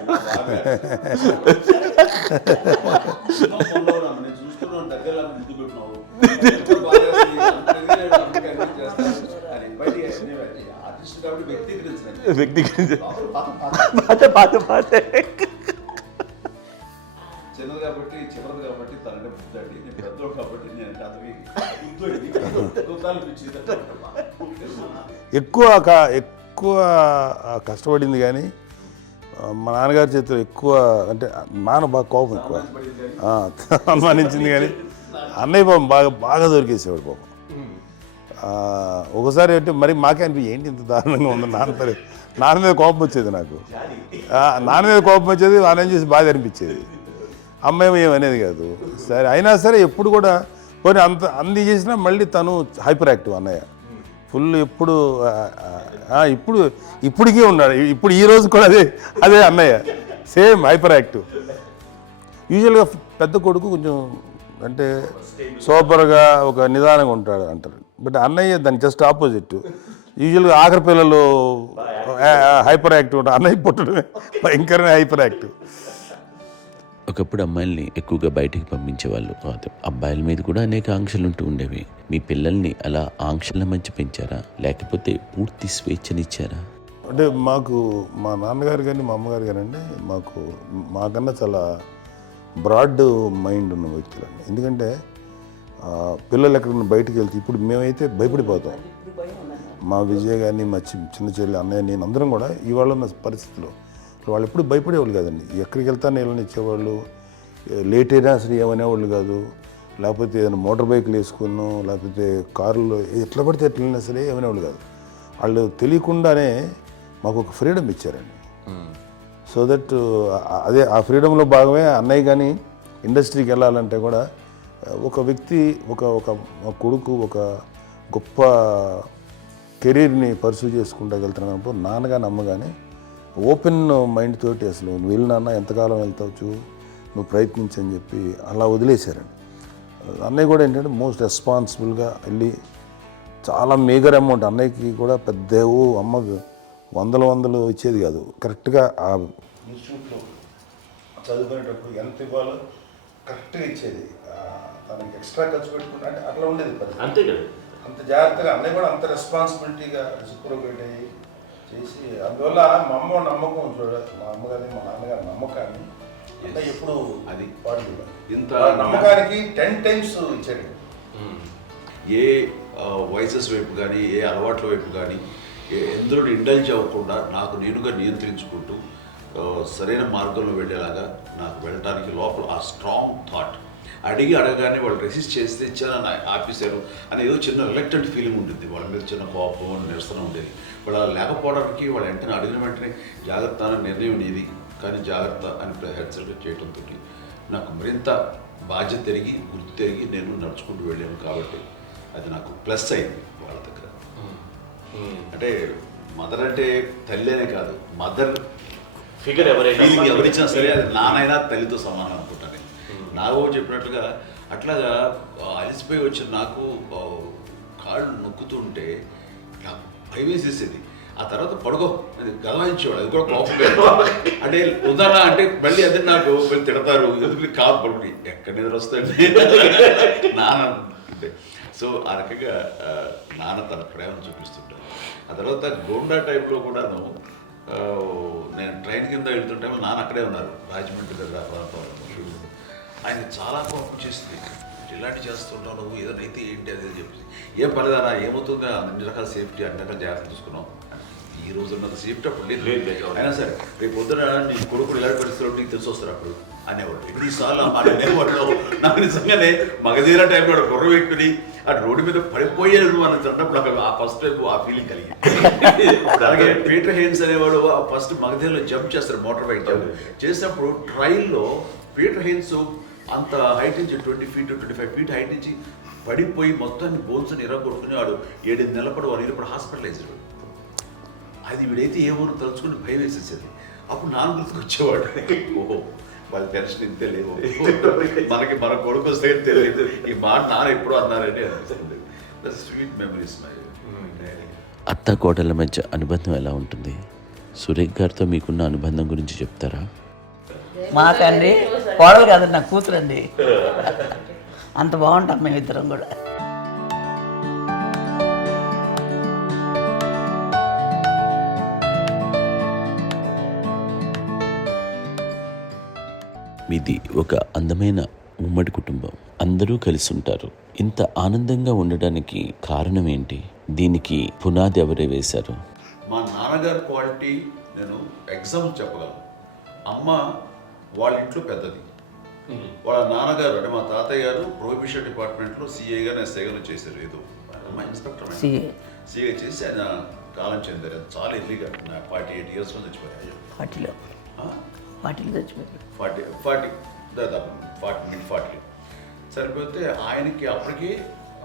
చిన్నది కాబట్టి చివరిది కాబట్టి తనంటే బుద్ధండి, నేను పెద్దోడు కాబట్టి నేను ఎక్కువ కష్టపడింది. కానీ మా నాన్నగారి చేతిలో ఎక్కువ అంటే నాన్న బాగా కోపం ఎక్కువ అనుమానించింది. కానీ అన్నయ్య పాపం బాగా దొరికేసేవాడు పాపం. ఒకసారి అంటే మరి మాకే అనిపి ఏంటి ఇంత దారుణంగా ఉంది నాన్న మీద కోపం వచ్చేది నాకు. నాన్న మీద కోపం వచ్చేది, నాన్న ఏం చేసి బాధ అనిపించేది. అమ్మాయి ఏమనేది కాదు. సరే అయినా సరే ఎప్పుడు కూడా పోనీ అంది చేసినా మళ్ళీ తను హైపర్ యాక్టివ్ అన్నయ్య. ఫుల్ ఎప్పుడు ఇప్పటికీ ఉన్నాడు. ఇప్పుడు ఈ రోజు కూడా అదే అన్నయ్య, సేమ్ హైపర్ యాక్టివ్. యూజువల్గా పెద్ద కొడుకు కొంచెం అంటే సూపర్గా ఒక నిదానంగా ఉంటాడు అంటారు. బట్ అన్నయ్య దానికి జస్ట్ ఆపోజిట్. యూజువల్గా ఆఖరి పిల్లలు హైపర్ యాక్టివ్ ఉంటారు, అన్నయ్య పుట్టడమే భయంకరమైన హైపర్ యాక్టివ్. ఒకప్పుడు అమ్మాయిల్ని ఎక్కువగా బయటికి పంపించేవాళ్ళు కాదు, అబ్బాయిల మీద కూడా అనేక ఆంక్షలు ఉంటూ ఉండేవి. మీ పిల్లల్ని అలా ఆంక్షల మధ్య పెంచారా, లేకపోతే పూర్తి స్వేచ్ఛనిచ్చారా? అంటే మాకు మా నాన్నగారు కానీ మా అమ్మగారు కానీ అండి మాకన్నా చాలా బ్రాడ్ మైండ్ ఉన్న వ్యక్తులండి. ఎందుకంటే పిల్లలు ఎక్కడైనా బయటకు వెళ్తే ఇప్పుడు మేమైతే భయపడిపోతాం. మా విజయ్ కానీ మా చిన్న చెల్లి అన్నయ్య నేను అందరం కూడా ఇవాళ ఉన్న పరిస్థితిలో వాళ్ళు ఎప్పుడు భయపడేవాళ్ళు కాదండి. ఎక్కడికి వెళ్తాను వీళ్ళని ఇచ్చేవాళ్ళు, లేట్ అయినా అసలు ఏమనేవాళ్ళు కాదు. లేకపోతే ఏదైనా మోటార్ బైక్లు వేసుకున్నాం, లేకపోతే కారులో ఎట్లా పడితే ఎట్లా వెళ్ళినా సరే ఏమనేవాళ్ళు కాదు. వాళ్ళు తెలియకుండానే మాకు ఒక ఫ్రీడమ్ ఇచ్చారండి. సో దట్ అదే ఆ ఫ్రీడంలో భాగమే అన్నయ్య కానీ ఇండస్ట్రీకి వెళ్ళాలంటే కూడా ఒక వ్యక్తి ఒక కొడుకు ఒక గొప్ప కెరీర్ని పర్సూ చేసుకుంటూ వెళ్తున్నప్పుడు నాన్నగాని అమ్మగాని ఓపెన్ మైండ్ తోటి అసలు నువ్వు వెళ్ళినా ఎంతకాలం వెళ్తావు, నువ్వు ప్రయత్నించని చెప్పి అలా వదిలేశారండి. అన్నయ్య కూడా ఏంటంటే మోస్ట్ రెస్పాన్సిబుల్గా వెళ్ళి చాలా మేజర్ అమౌంట్ అన్నయ్యకి కూడా పెద్ద అమ్మకు వందలు ఇచ్చేది కాదు. కరెక్ట్గా ఆ ఇన్స్టిట్యూట్లో చదువుకునేటప్పుడు ఎంత ఇవ్వాలో కరెక్ట్గా ఇచ్చేది. తనకి ఎక్స్ట్రా ఖర్చు పెట్టుకుంటే అంటే అట్లా ఉండేది పరిస్థితి. అంతే కదా, అంత జాగ్రత్తగా అన్నయ్య కూడా అంత రెస్పాన్సిబిలిటీగా రెసిప్రోకేట్ అయ్యి చేసి అందువల్ల మా అమ్మ నమ్మకం మా అమ్మగారి మా నాన్నగారి నమ్మకాన్ని అంటే ఎప్పుడు అది పాడు ఇంత నమ్మకానికి 10 times ఇచ్చాడు. ఏ వయసెస్ వైపు కానీ ఏ అలవాట్ల వైపు కానీ ఎందులో ఇండల్జ్ అవ్వకుండా నాకు నేనుగా నియంత్రించుకుంటూ సరైన మార్గంలో వెళ్ళేలాగా నాకు వెళ్ళడానికి లోపల ఆ స్ట్రాంగ్ థాట్. అడగగానే వాళ్ళు రెసిస్ట్ చేస్తే ఇచ్చారని ఆపేశారు అని ఏదో చిన్న రిలక్టెంట్ ఫీలింగ్ ఉంటుంది. వాళ్ళ మీద చిన్న కోపం నిరసన ఉండేది. వాళ్ళు అలా లేకపోవడానికి వాళ్ళు వెంటనే అడిగిన వెంటనే జాగ్రత్త అనే నిర్ణయం నీది కానీ జాగ్రత్త అని హెచ్చరిక చేయడంతో నాకు మరింత బాధ్యత తిరిగి గుర్తు తిరిగి నేను నడుచుకుంటూ వెళ్ళాను. కాబట్టి అది నాకు ప్లస్ అయింది వాళ్ళ దగ్గర. అంటే మదర్ అంటే తల్లినే కాదు, మదర్ ఫిగర్ ఎవరిచ్చినా సరే అది నానైనా తల్లితో సమానం అనుకుంటాను. నాకు చెప్పినట్లుగా అట్లాగా అలసిపోయి వచ్చిన నాకు కాళ్ళు నొక్కుతుంటే నాకు భయం వేసేసేది. ఆ తర్వాత పడుకో గదవాయించేవాడు, అది కూడా కోపం. అంటే ఉదాహరణ అంటే మళ్ళీ అదే నాకు తిడతారు, ఎందుకు కాదు పడుకుని ఎక్కడ నిద్ర వస్తుంది నాన్న అంటే. సో ఆ రకంగా నాన్న తన ప్రేమను చూపిస్తుంటాను. ఆ తర్వాత గోండా టైంలో కూడాను నేను ట్రైన్ కింద వెళ్తుంటే నాన్న అక్కడే ఉన్నారు, రాజమండ్రి దగ్గర ప్రాంతంలో. ఆయన చాలా కోపం చేస్తుంది, ఇలాంటి చేస్తుంటావు నువ్వు, ఏదైనా అయితే ఏంటి అది చెప్పి. ఏం పర్లేదన్నా ఏమవుతుందో అన్ని రకాల సేఫ్టీ అన్ని రకాల జాగ్రత్తలు తీసుకున్నాం. ఈ రోజు ఉన్నంత సేఫ్టీ అప్పుడు లేదు. అయినా సరే రేపు పొద్దున నీ కొడుకులు ఇలాంటి పరిస్థితుల్లో నీకు తెలిసి వస్తారు అప్పుడు అనేవాడు. ఎన్నిసార్లు అనేవాళ్ళు నాకు నిజంగానే మగధీర టైంలో గుర్ర పెట్టుకుని ఆ రోడ్డు మీద పడిపోయాడు అని అన్నప్పుడు ఆ ఫస్ట్ టైం ఆ ఫీలింగ్ కలిగింది. అలాగే పీటర్ హెయిన్స్ అనేవాడు ఫస్ట్ మగధీరలో జంప్ చేస్తారు, మోటార్ బైక్ జంప్ చేసినప్పుడు ట్రైల్లో పీటర్ హెయిన్స్ అంత హైట్ నుంచి 20 feet 25 feet హైట్ నుంచి పడిపోయి మొత్తాన్ని బోన్స్ని ఎరగొట్టుకుని వాడు 7 నెలల పాటు వాడు ఇప్పుడు హాస్పిటలైజ్డ్. అది వీడైతే ఏమో తలుచుకుని భయం వేసేసేది. అప్పుడు నాన్న గుర్తుకు వచ్చేవాడు, ఓహో వాళ్ళ టెన్షన్ ఇంతే లేవు, మనకి మన కొడుకు వస్తే తెలియదు ఈ మాట నాన్న ఎప్పుడు అన్నారని అనిపిస్తుంది. Sweet memories. అత్త కోడళ్ళ మధ్య అనుబంధం ఎలా ఉంటుంది? సురేఖ్ గారితో మీకున్న అనుబంధం గురించి చెప్తారా? మా తండ్రి కోడలు కాదు, నా కూతురండి. అంత బాగుంటాం మేమిద్దరం కూడా. మీది ఒక అందమైన ఉమ్మడి కుటుంబం, అందరూ కలిసి ఉంటారు. ఇంత ఆనందంగా ఉండడానికి కారణం ఏంటి? దీనికి పునాది ఎవరే వేశారు? మా నాన్నగారి క్వాలిటీ నేను ఎగ్జాంపుల్ చెప్పగలను. అమ్మ వాళ్ళ ఇంట్లో పెద్దది, వాళ్ళ నాన్నగారు అంటే మా తాతయ్య గారు ప్రొహిబిషన్ డిపార్ట్మెంట్లో సిఐగానే ఎస్ఐగానే చేశారు. ఏదో అమ్మ ఇన్స్పెక్టర్ సిఐ చేసి ఆయన కాలం చెందారు. చాలా ఎర్లీగా 48 ఇయర్స్లో చచ్చిపోయారు. వాటిలో చచ్చిపోయారు. 40 దాదాపు 40 సరిపోతే ఆయనకి అప్పటికి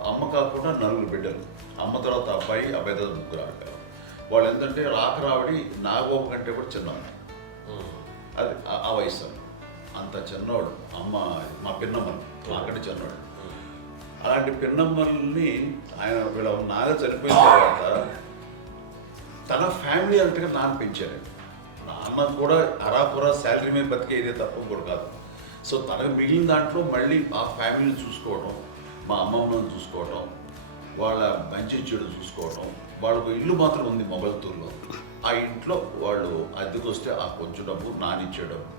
అమ్మ కాకుండా 4 బిడ్డలు. అమ్మ తర్వాత అబ్బాయి తర్వాత 3 ఆడపిల్లలు. వాళ్ళు ఏంటంటే రాకరావడి నాగబాబు కంటే కూడా చిన్నమ్మ. అది ఆ వయసు అంత చిన్నవాడు. అమ్మ మా పిన్నమ్మని మాకంటే చిన్నవాడు. అలాంటి పిన్నమ్మల్ని ఆయన వీళ్ళ నాగ చనిపోయిన తర్వాత తన ఫ్యామిలీ అంతగా నాన్న పెంచారు. నాన్న కూడా అరాపురా శాలరీ మీద బతికేదే తప్ప కూడా కాదు. సో తనకు మిగిలిన దాంట్లో మళ్ళీ ఆ ఫ్యామిలీని చూసుకోవడం, మా అమ్మమ్మని చూసుకోవడం, వాళ్ళ మంచి చెడు చూసుకోవడం. వాళ్ళకు ఇల్లు మాత్రం ఉంది మొబైల్తూరులో. ఆ ఇంట్లో వాళ్ళు అద్దెకు వస్తే ఆ కొంచెం డబ్బు నానిచ్చే డబ్బు,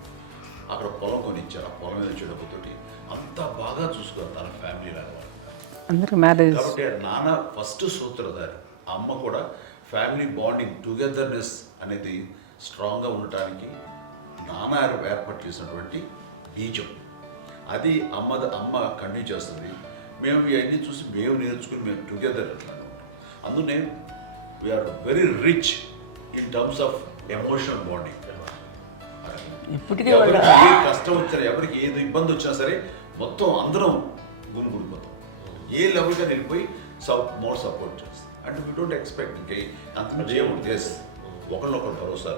అక్కడ పొలం కొనిచ్చారు. ఆ పొలం మీద వచ్చే డబ్బుతోటి అంతా బాగా చూసుకోరు తన ఫ్యామిలీ లాగా. అందరికి మ్యారేజ్. కాబట్టి నాన్న ఫస్ట్ సూత్రధారి. అమ్మ కూడా ఫ్యామిలీ బాండింగ్, టుగెదర్నెస్ అనేది స్ట్రాంగ్గా ఉండటానికి నాన్న ఏర్పాటు చేసినటువంటి బీజం. అది అమ్మ కంటిన్యూ చేస్తుంది. మేము ఇవన్నీ చూసి మేము నేర్చుకుని మేము టుగెదర్ అంటున్నాను. అందునే we are very rich in terms of emotional bonding. ఇప్పటికే ఎవరికి ఏ కష్టం వచ్చినా, ఎవరికి ఏది ఇబ్బంది వచ్చినా సరే మొత్తం అందరం గురిపోతాం. ఏ లెవెల్గా వెళ్ళిపోయి మోర్ సపోర్ట్ చేస్తాం. అంటే వీ డోంట్ ఎక్స్పెక్ట్ ఇంకే అంత చేయకూడదు. ఎస్, ఒకరినొకరు భరోసా.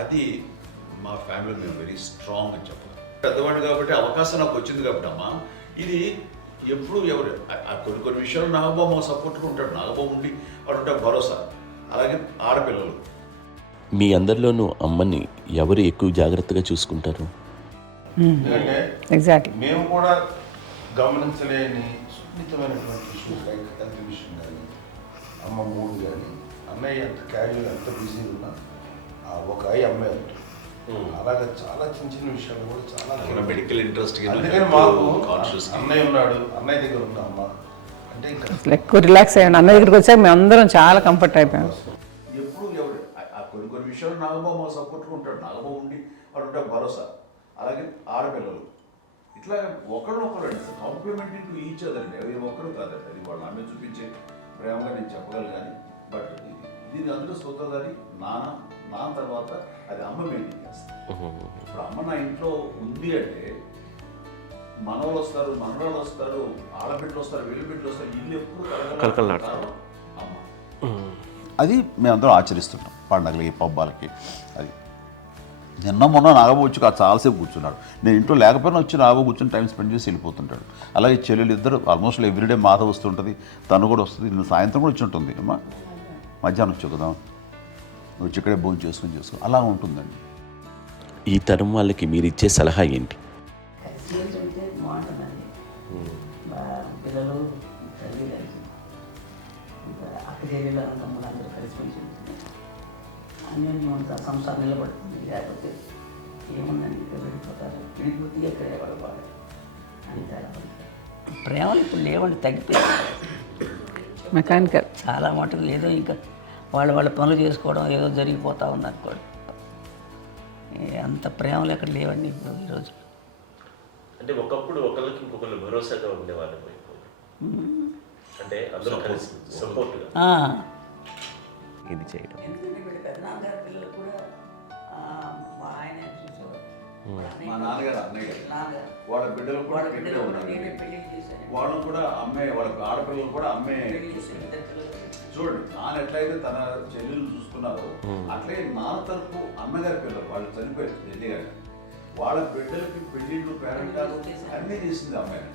అది మా ఫ్యామిలీ మేము వెరీ స్ట్రాంగ్ అని చెప్పాలి. పెద్దవాడు కాబట్టి అవకాశం నాకు వచ్చింది కాబట్టి అమ్మ, ఇది ఎప్పుడు ఎవరు కొన్ని విషయాలు నాగబాబు సపోర్ట్గా ఉంటాడు. నాగబాబు ఉండి వాడు ఉంటాడు భరోసా. అలాగే ఆడపిల్లలు. మీ అందరిలోనూ అమ్మని ఎవరు ఎక్కువ జాగ్రత్తగా చూసుకుంటారు? ఎందుకంటే ఎగ్జాక్ట్లీ. మేము కూడా గమనించలేని సున్నితమైనటువంటి ఇష్యూస్ లైక్ హెల్త్ విషయం కానీ, అమ్మ మూడు కానీ, అన్నయ్య ఎంత క్యాజువల్ ఎంత బిజీ ఉన్నా ఒక అమ్మాయి ఉంటుంది. అలాగే చాలా చిన్న చిన్న విషయాలు కూడా చాలా మెడికల్ ఇంట్రెస్ట్. అందుకని మాకు అన్నయ్య ఉన్నాడు, అన్నయ్య దగ్గర ఉన్న అమ్మ అంటే ఇంకా ఎక్కువ రిలాక్స్ అయ్యాను. అన్న దగ్గరికి వచ్చాక మేము అందరం చాలా కంఫర్ట్ అయిపోయాం. ఎప్పుడు ఎవరు కొన్ని విషయాలు నాగబాబు సపోర్ట్గా ఉంటాడు. నాగబాబు ఉండి వాడు ఉంటాడు భరోసా. అలాగే ఆడపిల్లలు ఇట్లా ఒకరినొకరు కాంప్లిమెంటింగ్ టు ఈచ్ అదర్ అండి. అవి ఒక్కరు కాదండి. అది వాళ్ళు ఆమె చూపించే ప్రేమగా నేను చెప్పగలను. కానీ బట్ దీని అందులో సూత్రధారి నాన్న తర్వాత అది అమ్మ మెయింటైన్ చేస్తుంది. ఇప్పుడు అమ్మ నా ఇంట్లో ఉంది అంటే మనవాళ్ళు వస్తారు, మనవాళ్ళు వస్తారు, ఆడబిడ్డలు వస్తారు, వీళ్ళు బిడ్డలు వస్తారు. ఇల్లు ఎప్పుడు కలకలాడతారు అమ్మ. అది మేమందరం ఆచరిస్తున్నాం పండగలకి, పబ్బాలకి. అది నిన్న మొన్న నాగబాబు వచ్చి చాలాసేపు కూర్చున్నాడు. నేను ఇంట్లో లేకపోయినా వచ్చి నాగబాబు కూర్చొని టైం స్పెండ్ చేసి వెళ్ళిపోతుంటాడు. అలాగే చెల్లెలు ఇద్దరు ఆల్మోస్ట్ ఎవ్రీడే మాత వస్తుంటుంది, తను కూడా వస్తుంది. నిన్న సాయంత్రం కూడా వచ్చి ఉంటుంది. అమ్మా మధ్యాహ్నం వచ్చి కదా వచ్చి ఇక్కడే భోజనం చేసుకో అలా ఉంటుందండి. ఈ తరం వాళ్ళకి మీరు ఇచ్చే సలహా ఏంటి? కలిసి ఉంటే బాగుంటుందండి. పిల్లలు తల్లి కలిసి ఇంకా అక్క చెల్లెలు తమ్ముడు అందరూ కలిసిమెలిసి ఉంటుంది. అన్నీ సంసారం నిలబడుతుంది. లేకపోతే ఏముందండి ఇక్కడ వెళ్ళిపోతారు, విడిపోతే ఎక్కడ పడవాలి అని తేడా. ప్రేమలు ఇప్పుడు లేవండి, తగ్గిపోయాయి. మెకానికల్ చాలా మటుకు ఏదో ఇంకా వాళ్ళ పనులు చేసుకోవడం ఏదో జరిగిపోతూ ఉందనుకోండి. అంత ప్రేమలు ఎక్కడ లేవండి ఇప్పుడు ఈరోజు. అంటే ఒకప్పుడు ఒకరికి ఇంకొకరు భరోసాగా ఉండేవాళ్ళు. అంటే అందరూ కలిసి సపోర్ట్గా ఇది చేయడం. ఎందుకంటే వీళ్ళ పెద్దనాన్నగారి పిల్లలు కూడా ఆయన చూసేవారు. మా నాన్నగారు అన్నయ్య గారు నాన్నగారు వాళ్ళ బిడ్డలు కూడా వాళ్ళ ఇక్కడే బిడ్డలు కూడా ఉన్నారు. నేనే పెళ్లి చేశాను. వాళ్ళు కూడా అమ్మే, వాళ్ళ ఆడపిల్లలు కూడా అమ్మే. పెళ్లి చేశాను, ఇద్దరు పిల్లలు. చూడండి, నాన్న ఎట్లయితే తన చెల్లెలు చూసుకున్నారో అట్లే నాన్న తరపు అమ్మగారి పిల్లలు వాళ్ళు చనిపోయారు జడ్జి గారు. వాళ్ళ బిడ్డలకి పెళ్లిళ్ళు, పేరెంటాలు అన్నీ చేసింది అమ్మాయి.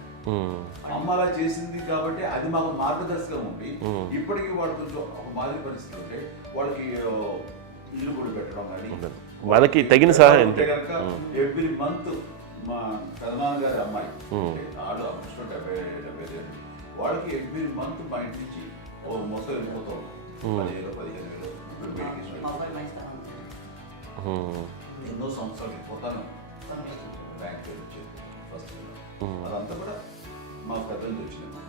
అమ్మ అలా చేసింది కాబట్టి అది మాకు మార్గదర్శకం ఉంది. ఇప్పటికీ వాళ్ళు కొంచెం ఒక మాదిరి పరిస్థితి ఉంటే వాళ్ళకి ఇల్లు కూడా పెట్టడం కానీ వాళ్ళకి తగిన సహాయం కనుక ఎవ్రీ మంత్ మా పెదనాన్నగారి అమ్మాయి ఆడు ఆల్మోస్ట్ 70 వాళ్ళకి ఎవ్రీ మంత్ మా ఇంటి నుంచి ఓ మొత్తం వెళ్ళిపోతాం. 10,000-15,000 మా అబ్బాయి మంచితనం. ఎన్నో సంవత్సరాలు వెళ్ళిపోతాను. బ్యాంక్ వచ్చి ఫస్ట్ అదంతా కూడా మా పెద్దలు వచ్చింది.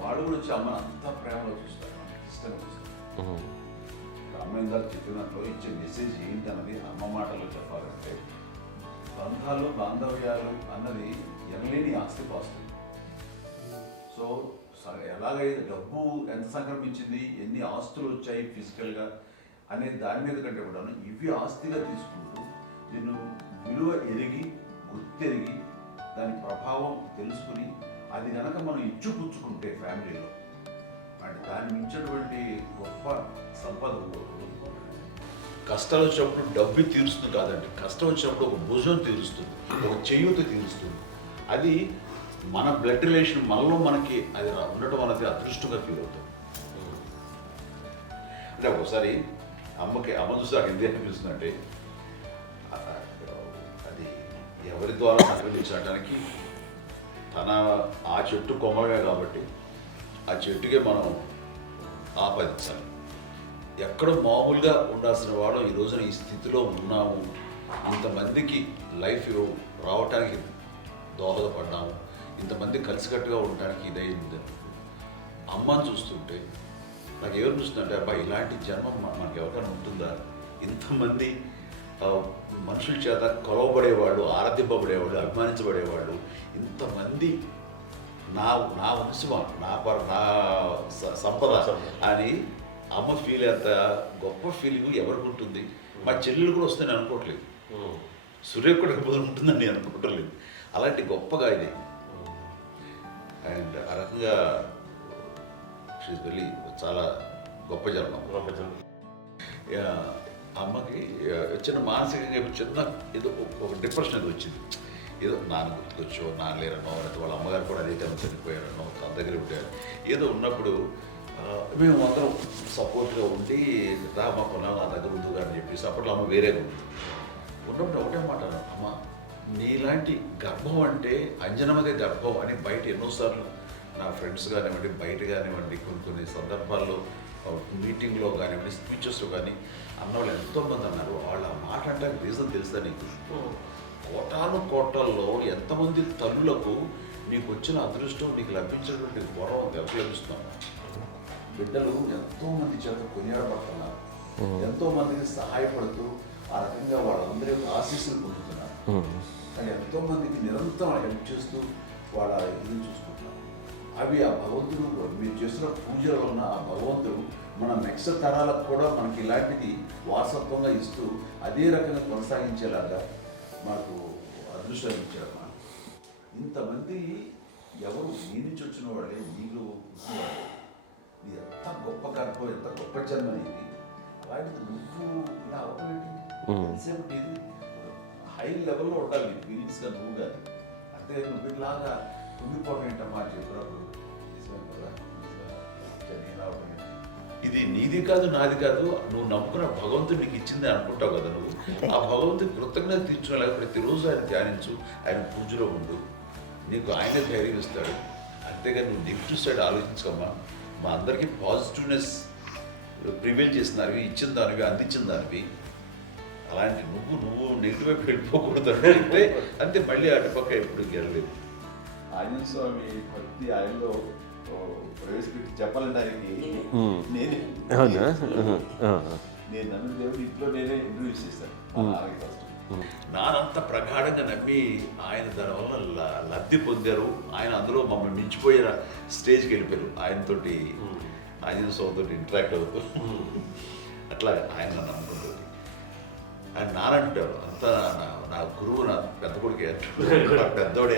వాడు కూడా వచ్చి అమ్మని అంతా ప్రేమలో చూస్తారు, ఇష్టంగా చూస్తారు. అమ్మ ఇందాక చెప్పినట్లు ఇచ్చే మెసేజ్ ఏంటి అన్నది అమ్మ మాటల్లో చెప్పాలంటే బంధాలు, బాంధవ్యాలు అన్నది ఎనలేని ఆస్తిపాస్తులు. సో ఎలాగైతే డబ్బు ఎంత సంక్రమించింది, ఎన్ని ఆస్తులు వచ్చాయి ఫిజికల్గా అనే దాని మీద కంటే కూడా ఇవి ఆస్తిగా తీసుకుంటూ నేను విలువ ఎరిగి గుర్తెరిగి దాని ప్రభావం తెలుసుకుని అది కనుక మనం ఇచ్చుపుచ్చుకుంటే ఫ్యామిలీలో అంటే దాన్ని మించినటువంటి గొప్ప సంపద కష్టాలు వచ్చినప్పుడు డబ్బు తీరుస్తుంది కాదండి, కష్టం వచ్చినప్పుడు ఒక భుజం తీరుస్తుంది, ఒక చేయూత తీరుస్తుంది. అది మన బ్లడ్ రిలేషన్ మనలో మనకి అది ఉండటం అనేది అదృష్టంగా ఫీల్ అవుతాం. అంటే ఒకసారి అమ్మ చూసి నాకు ఎందుకు అనిపిస్తుందంటే అది ఎవరి ద్వారా సంక్రమించడానికి తన ఆ చెట్టు కొమ్మలమే కాబట్టి ఆ చెట్టుకే మనం ఆపాదించాలి. ఎక్కడో మామూలుగా ఉండాల్సిన వాడు ఈ రోజున ఈ స్థితిలో ఉన్నాము, ఇంతమందికి లైఫ్ రావటానికి దోహదపడ్డాము, ఇంతమంది కలిసికట్టుగా ఉండడానికి ఇదైంది. అమ్మని చూస్తుంటే నాకు ఎవరు చూస్తుందంటే అబ్బా ఇలాంటి జన్మం మనకు ఎవరికైనా ఉంటుందా, ఇంతమంది మనుషుల చేత కొలవబడేవాళ్ళు, ఆరాధింపబడేవాళ్ళు, అభిమానించబడేవాళ్ళు, ఇంతమంది నా వంశమా నా సంపద అని అమ్మ ఫీల్ అంత గొప్ప ఫీలింగ్ ఎవరికి ఉంటుంది. మా చెల్లెలు కూడా వస్తే నేను అనుకోవట్లేదు, సూర్య కూడా బదులు ఉంటుందని నేను అనుకోవట్లేదు. అలాంటి గొప్పగా ఇది అండ్ ఆ రకంగా షీస్ వెరీ చాలా గొప్ప జన్మ. అమ్మకి చిన్న మానసికంగా చిన్న ఏదో ఒక డిప్రెషన్ అది వచ్చింది. ఏదో నాన్న గుర్తుకొచ్చో, నాన్న లేరనో, లేకపోతే వాళ్ళ అమ్మగారు కూడా అదే టైం చనిపోయారనో, తన దగ్గర ఉంటారు ఏదో ఉన్నప్పుడు మేము అందరం సపోర్ట్గా ఉండి మా పొలం నా దగ్గర ఉందిగా అని చెప్పేసి అప్పట్లో అమ్మ వేరేగా ఉంది. ఉన్నప్పుడు ఒకటే మాట, అమ్మ నీలాంటి గర్భం అంటే అంజనమదే గర్భం అని బయట ఎన్నోసార్లు నా ఫ్రెండ్స్ కానివ్వండి, బయట కానివ్వండి, కొన్ని సందర్భాల్లో మీటింగ్లో కానివ్వండి, స్పీచెస్లో కానీ అన్నవాళ్ళు ఎంతోమంది అన్నారు. వాళ్ళ మాట అంటే రీజన్ తెలుసా నీకు? కోటాల్లో ఎంతమంది తల్లులకు నీకు వచ్చిన అదృష్టం, నీకు లభించినటువంటి గౌరవం ఎవరు లభిస్తున్నాం? బిడ్డలు ఎంతోమంది చేత కొనియాడబడుతున్నారు, ఎంతోమందికి సహాయపడుతూ ఆ రకంగా వాళ్ళందరి యొక్క ఆశీస్సులు పొందుతున్నారు. కానీ ఎంతోమందికి నిరంతరం హెల్ప్ చేస్తూ వాళ్ళ ఇది చూసుకుంటున్నారు. అవి ఆ భగవంతుడు మీరు చేస్తున్న పూజలో ఉన్న ఆ భగవంతుడు మన నెక్స్ట్ తరాలకు కూడా మనకి ఇలాంటిది వారసత్వంగా ఇస్తూ అదే రకంగా కొనసాగించేలాగా మాకు అదృష్టం ఇచ్చారు. ఇంతమంది ఎవరు నీ నుంచి వచ్చిన వాళ్ళే, నీళ్ళు ఇది ఎంత గొప్ప గర్భం, ఎంత గొప్ప జన్మ నీది. అలాంటిది నువ్వు ఇలా అవ్వబెట్టి ఎంతసేపు ఇది హై లెవెల్లో ఉండాలి నీ ఫీలింగ్స్గా నువ్వు కానీ. అంతే నువ్వు ఇలాగా కుంగిపోవడం ఏంటమ్మా అని చెప్పినప్పుడు ఇది నీది కాదు, నాది కాదు, నువ్వు నమ్ముకున్న భగవంతుడు నీకు ఇచ్చింది అనుకుంటావు కదా. నువ్వు ఆ భగవంతుడి కృతజ్ఞత తీర్చుకోలేక ప్రతిరోజు ఆయన ధ్యానించు, ఆయన పూజలో ఉండు, నీకు ఆయనే ధైర్యం ఇస్తాడు. అంతేగా నువ్వు నెగిటివ్ సైడ్ ఆలోచించకమ్మా. మా అందరికీ పాజిటివ్నెస్ ప్రివైల్ చేసిన దానివి, ఇచ్చిన దానివి, అందించిన దానివి. అలాంటి నువ్వు నెగిటివ్ వైపు వెళ్ళిపోకూడదు అంటే అంతే, మళ్ళీ అటుపక్క ఎప్పుడు గెలలేదు. ఆంజనేయ స్వామి భక్తి ఆయనలో ప్రవేశపెట్టి చెప్పాలంటే ఆయనకి నేనే నేను నమ్మిన దేవుడు ఇంట్లో నేనే ఇంట్రడ్యూస్ చేశాను. నానంత ప్రగాఢంగా నమ్మి ఆయన దానివల్ల లబ్ధి పొందారు. ఆయన అందులో మమ్మల్ని మించిపోయిన స్టేజ్కి వెళ్ళిపోయారు. ఆయనతోటి ఆంజనేయ స్వామితో ఇంటరాక్ట్ అవుతూ అట్లా ఆయన నమ్ముకుంటుంది. ఆయన నానంటారు అంతా నా గురువు, నా పెద్ద కొడుకు పెద్దోడే.